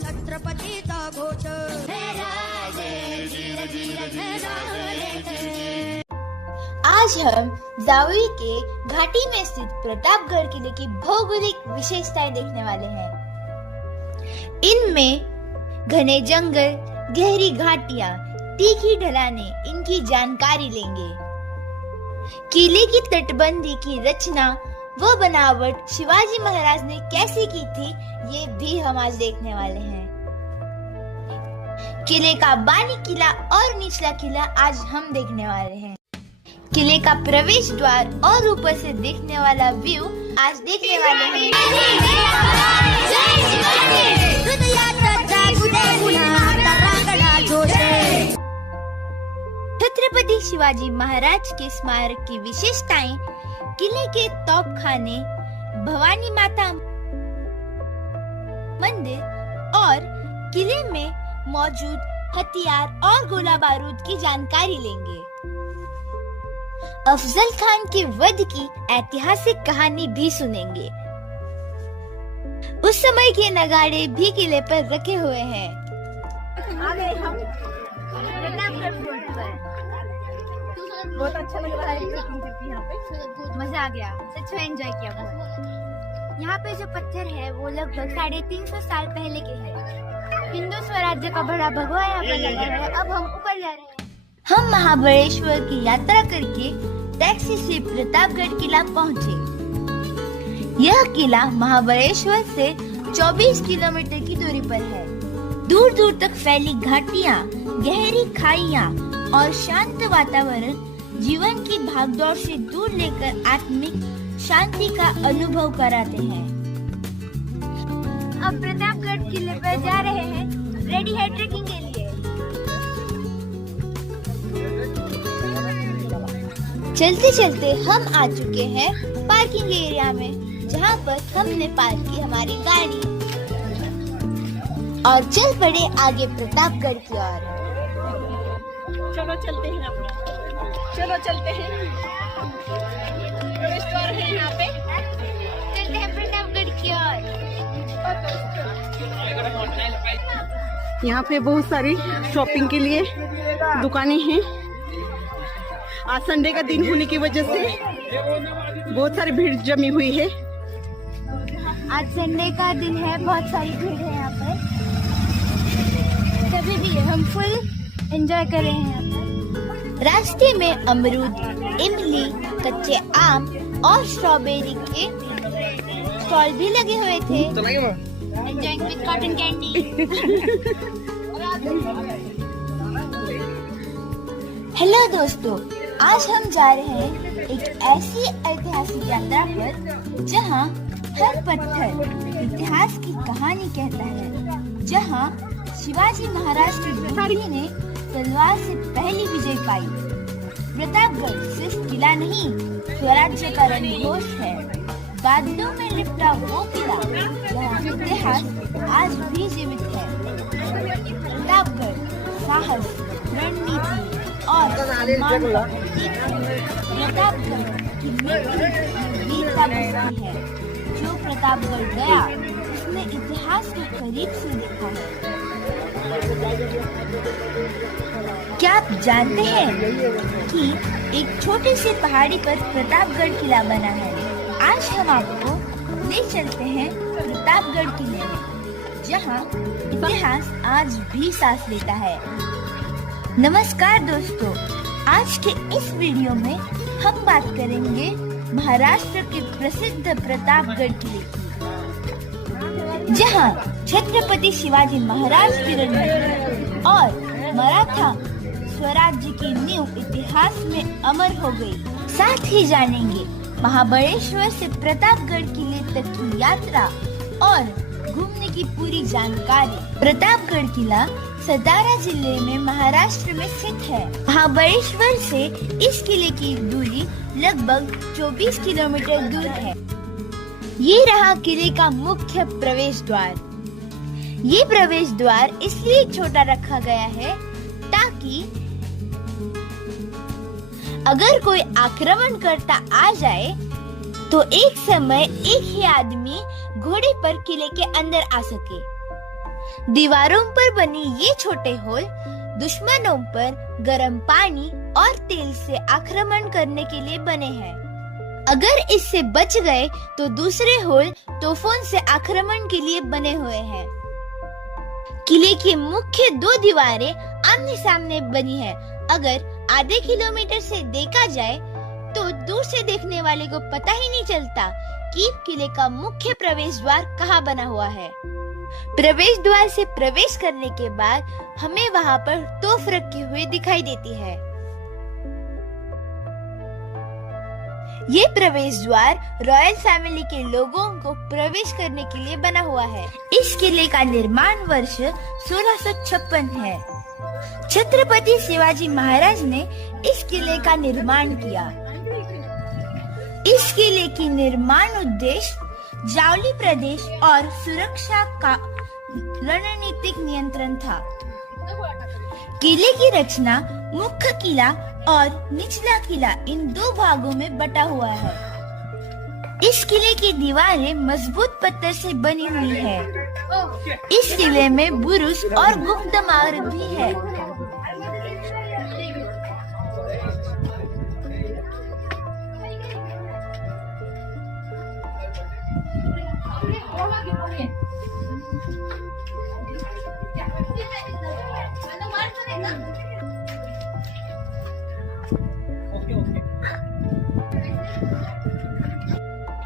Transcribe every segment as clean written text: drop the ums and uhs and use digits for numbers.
छत्रपतीचा घोष आज हम जावई के घाटी में स्थित प्रतापगढ़ किले की भौगोलिक विशेषताएं देखने वाले हैं। इनमें घने जंगल, गहरी घाटियां, तीखी ढलानें, इनकी जानकारी लेंगे। किले की तटबंदी की रचना व बनावट शिवाजी महाराज ने कैसे की थी, ये भी हम आज देखने वाले हैं। किले का बानी किला और निचला किला आज हम देखने वाले हैं। किले का प्रवेश द्वार और ऊपर से देखने वाला व्यू आज देखने वाले हैं। छत्रपति शिवाजी महाराज के स्मारक की विशेषताएं किले के तोपखाने, भवानी माता मंदिर और किले में मौजूद हथियार और गोला बारूद की जानकारी लेंगे। अफजल खान के वध की ऐतिहासिक कहानी भी सुनेंगे। उस समय के नगाड़े भी किले पर रखे हुए हैं। आ गए हम प्रतापगढ़ फोर्ट पर। बहुत अच्छा लग रहा है यहाँ पे, मजा आ गया, सच में एंजॉय किया बहुत। यहाँ पे जो पत्थर है वो लगभग 350 साल पहले के हैं। हिंदू स्वराज्य का बड़ा भगवा यहाँ पे लगा है। अब हम ऊपर जा रहे हैं। हम महाबलेश्वर की यात्रा करके टैक्सी से प्रतापगढ़ किला पहुँचे। यह किला महाबलेश्वर से 24 किलोमीटर की दूरी पर है। दूर दूर तक फैली घाटियाँ, गहरी खाइयाँ और शांत वातावरण जीवन की भागदौड़ से दूर लेकर आत्मिक शांति का अनुभव कराते हैं। अब प्रतापगढ़ किले पर जा रहे हैं। रेडी है ट्रेकिंग के लिए। चलते चलते हम आ चुके हैं पार्किंग एरिया में, जहाँ पर हमने पार्क की हमारी गाड़ी और चल पड़े आगे प्रतापगढ़ की ओर। चलो चलते हैं अपने, चलो चलते हैं। प्रवेश द्वार है यहाँ पे, चलते हैं प्रतापगढ़ की ओर। यहाँ पे बहुत सारी शॉपिंग के लिए दुकानें हैं। आज संडे का दिन होने की वजह से बहुत सारी भीड़ जमी हुई है। आज संडे का दिन है, बहुत सारी भीड़ है यहाँ पर। कभी भी हम फुल एंजॉय कर रहे हैं यहाँ पर। रास्ते में अमरूद, इमली, कच्चे आम और स्ट्रॉबेरी के स्टॉल भी लगे हुए थे। Enjoying with cotton candy. Hello दोस्तों, आज हम जा रहे हैं एक ऐसी ऐतिहासिक यात्रा पर जहां हर पत्थर इतिहास की कहानी कहता है, जहां शिवाजी महाराज की घोड़ी ने तलवार से पहली विजय पाई। प्रतापगढ़ सिर्फ किला नहीं, स्वराज्य का रणघोष है। बादलों में लिपटा वो किला जहाँ इतिहास आज भी जीवित है। प्रतापगढ़ साहस, रणनीति और सम्मान का प्रतीक है। प्रतापगढ़ की मिट्टी वीरता बसती है। जो प्रतापगढ़ गया उसने इतिहास को करीब से देखा है। क्या आप जानते हैं कि एक छोटे से पहाड़ी पर प्रतापगढ़ किला बना है? आज हम आपको ले चलते हैं प्रतापगढ़ किले में, जहां इतिहास आज भी सांस लेता है। नमस्कार दोस्तों, आज के इस वीडियो में हम बात करेंगे महाराष्ट्र के प्रसिद्ध प्रतापगढ़ किले की, जहां छत्रपति शिवाजी महाराज की रणनीति और मराठा स्वराज्य की नींव इतिहास में अमर हो गई। साथ ही जानेंगे महाबलेश्वर से प्रतापगढ़ किले तक की यात्रा और घूमने की पूरी जानकारी। प्रतापगढ़ किला सतारा जिले में महाराष्ट्र में स्थित है। महाबलेश्वर से इस किले की दूरी लगभग 24 किलोमीटर दूर है। ये रहा किले का मुख्य प्रवेश द्वार। ये प्रवेश द्वार इसलिए छोटा रखा गया है ताकि अगर कोई आक्रमणकर्ता आ जाए तो एक समय एक ही आदमी घोड़े पर किले के अंदर आ सके। दीवारों पर बनी ये छोटे होल दुश्मनों पर गर्म पानी और तेल से आक्रमण करने के लिए बने हैं। अगर इससे बच गए तो दूसरे होल तूफान से आक्रमण के लिए बने हुए हैं। किले की मुख्य 2 दीवारें आमने सामने बनी है। अगर आधे किलोमीटर से देखा जाए तो दूर से देखने वाले को पता ही नहीं चलता कि किले का मुख्य प्रवेश द्वार कहाँ बना हुआ है। प्रवेश द्वार से प्रवेश करने के बाद हमें वहाँ पर तोफ रखी हुई दिखाई देती है। ये प्रवेश द्वार रॉयल फैमिली के लोगों को प्रवेश करने के लिए बना हुआ है। इस किले का निर्माण वर्ष 1656 है। छत्रपति शिवाजी महाराज ने इस किले का निर्माण किया। इस किले की निर्माण उद्देश्य जावली प्रदेश और सुरक्षा का रणनीतिक नियंत्रण था। किले की रचना मुख्य किला और निचला किला इन 2 भागों में बटा हुआ है। इस किले की दीवारें मजबूत पत्थर से बनी हुई है। इस किले में बुरुज और गुप्त मार्ग भी है।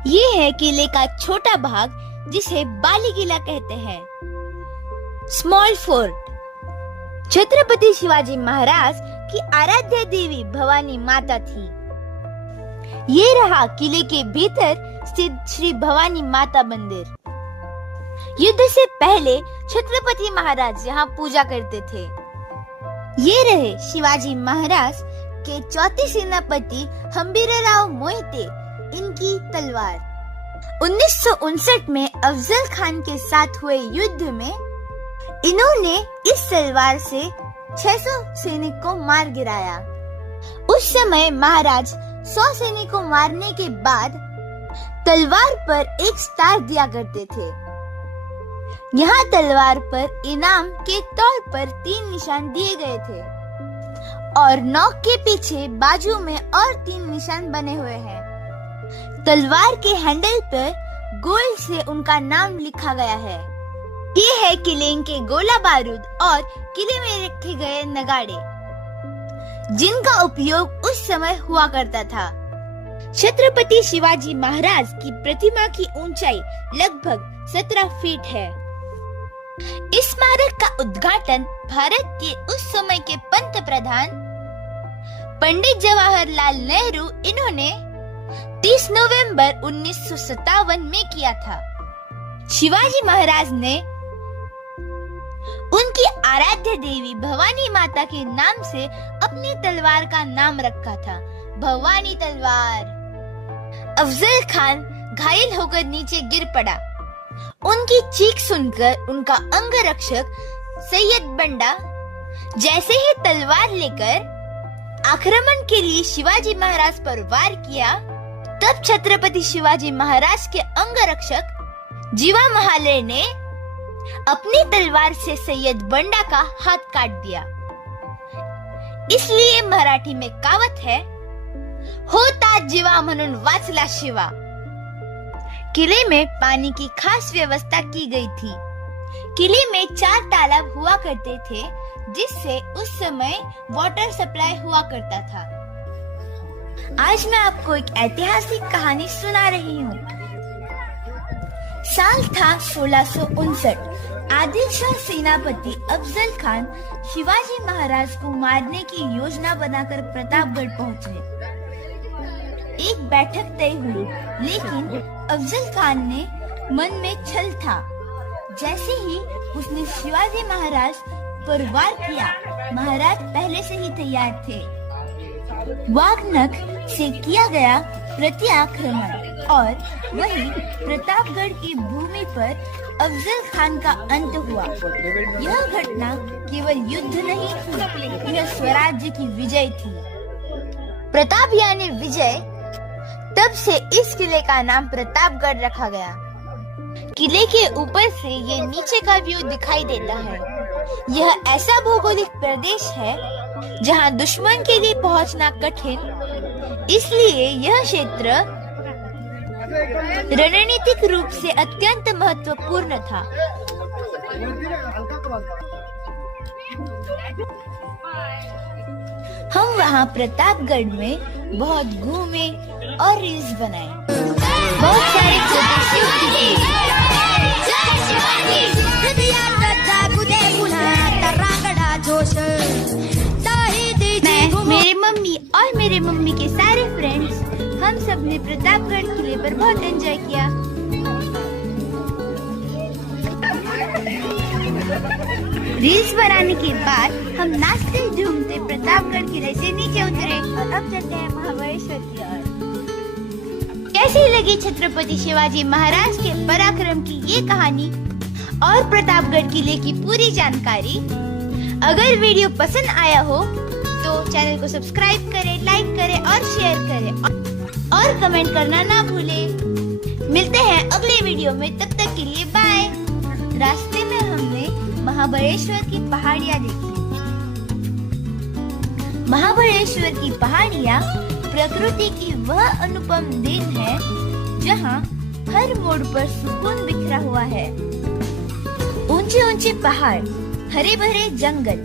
ये है किले का छोटा भाग जिसे बाली किला कहते हैं। स्मॉल फोर्ट छत्रपति शिवाजी महाराज की आराध्य देवी भवानी माता थी। ये रहा किले के भीतर स्थित श्री भवानी माता मंदिर। युद्ध से पहले छत्रपति महाराज यहाँ पूजा करते थे। ये रहे शिवाजी महाराज के चौथे सेनापति हंबीरराव मोहिते, इनकी तलवार। 1959 में अफजल खान के साथ हुए युद्ध में इन्होंने इस तलवार से 600 सैनिक को मार गिराया। उस समय महाराज 100 सैनिक को मारने के बाद तलवार पर एक स्टार दिया करते थे। यहाँ तलवार पर इनाम के तौर पर 3 निशान दिए गए थे और नोक के पीछे बाजू में और 3 निशान बने हुए हैं। तलवार के हैंडल पर गोल्ड से उनका नाम लिखा गया है। ये है किले के गोला बारूद और किले में रखे गए नगाड़े, जिनका उपयोग उस समय हुआ करता था। छत्रपति शिवाजी महाराज की प्रतिमा की ऊंचाई लगभग 17 फीट है। इस स्मारक का उद्घाटन भारत के उस समय के पंत प्रधान पंडित जवाहरलाल नेहरू इन्होंने 30 नवंबर 1957 में किया था। शिवाजी महाराज ने उनकी आराध्य देवी भवानी माता के नाम से अपनी तलवार का नाम रखा था, भवानी तलवार। अफजल खान घायल होकर नीचे गिर पड़ा। उनकी चीख सुनकर उनका अंगरक्षक सैयद बंडा जैसे ही तलवार लेकर आक्रमण के लिए शिवाजी महाराज पर वार किया, तब छत्रपति शिवाजी महाराज के अंगरक्षक जीवा महाले ने अपनी तलवार से सैयद बंडा का हाथ काट दिया। इसलिए मराठी में कहावत है, होता जीवा म्हणून वाचला शिवा। किले में पानी की खास व्यवस्था की गई थी। किले में 4 तालाब हुआ करते थे, जिससे उस समय वाटर सप्लाई हुआ करता था। आज मैं आपको एक ऐतिहासिक कहानी सुना रही हूँ। साल था 1659। आदिलशाह सेनापति अफजल खान शिवाजी महाराज को मारने की योजना बनाकर प्रतापगढ़ पहुँचे। एक बैठक तय हुई, लेकिन अफजल खान ने मन में छल था। जैसे ही उसने शिवाजी महाराज पर वार किया, महाराज पहले से ही तैयार थे। वागनख से किया गया प्रति आक्रमण और वहीं प्रतापगढ़ की भूमि पर अफजल खान का अंत हुआ। यह घटना केवल युद्ध नहीं थी, यह स्वराज्य की विजय थी। प्रताप यानी विजय। तब से इस किले का नाम प्रतापगढ़ रखा गया। किले के ऊपर से ये नीचे का व्यू दिखाई देता है। यह ऐसा भौगोलिक प्रदेश है जहां दुश्मन के लिए पहुंचना कठिन, इसलिए यह क्षेत्र रणनीतिक रूप से अत्यंत महत्वपूर्ण था। हम वहां प्रतापगढ़ में बहुत घूमे और रील्स बनाए। बहुत सारे फोटो शूट किए। मैं, मेरे मम्मी और मेरे मम्मी के सारे फ्रेंड्स, हम सब ने प्रतापगढ़ किले पर बहुत एंजॉय किया। रील्स बनाने के बाद हम नाचते झूमते प्रतापगढ़ किले से नीचे उतरे और अब चलते हैं महाबलेश्वर की ओर। कैसी लगी छत्रपति शिवाजी महाराज के पराक्रम की ये कहानी और प्रतापगढ़ किले की पूरी जानकारी? अगर वीडियो पसंद आया हो तो चैनल को सब्सक्राइब करें, लाइक करें और शेयर करें और कमेंट करना ना भूलें। मिलते हैं अगले वीडियो में, तब तक के लिए बाय। रास्ते में हमने महाबलेश्वर की पहाड़ियाँ देखी। महाबलेश्वर की पहाड़ियाँ प्रकृति की वह अनुपम देन है जहाँ हर मोड़ पर सुकून बिखरा हुआ है। ऊंचे ऊंचे पहाड़, हरे भरे जंगल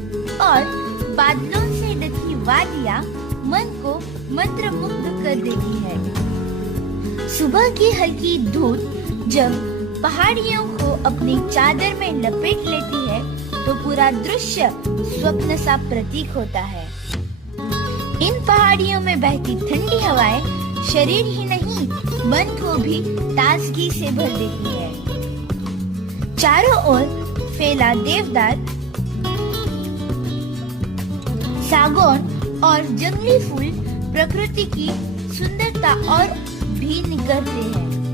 और बादलों से ढकी वादियाँ मन को मंत्रमुग्ध कर देती है। सुबह की हल्की धूप जब पहाड़ियों को अपनी चादर में लपेट लेती है तो पूरा दृश्य स्वप्न सा प्रतीक होता है। इन पहाड़ियों में बहती ठंडी हवाएं शरीर ही नहीं मन को भी ताजगी से भर देती है। चारों ओर फैला देवदार, सागौन और जंगली फूल प्रकृति की सुंदरता और भी निखरते हैं।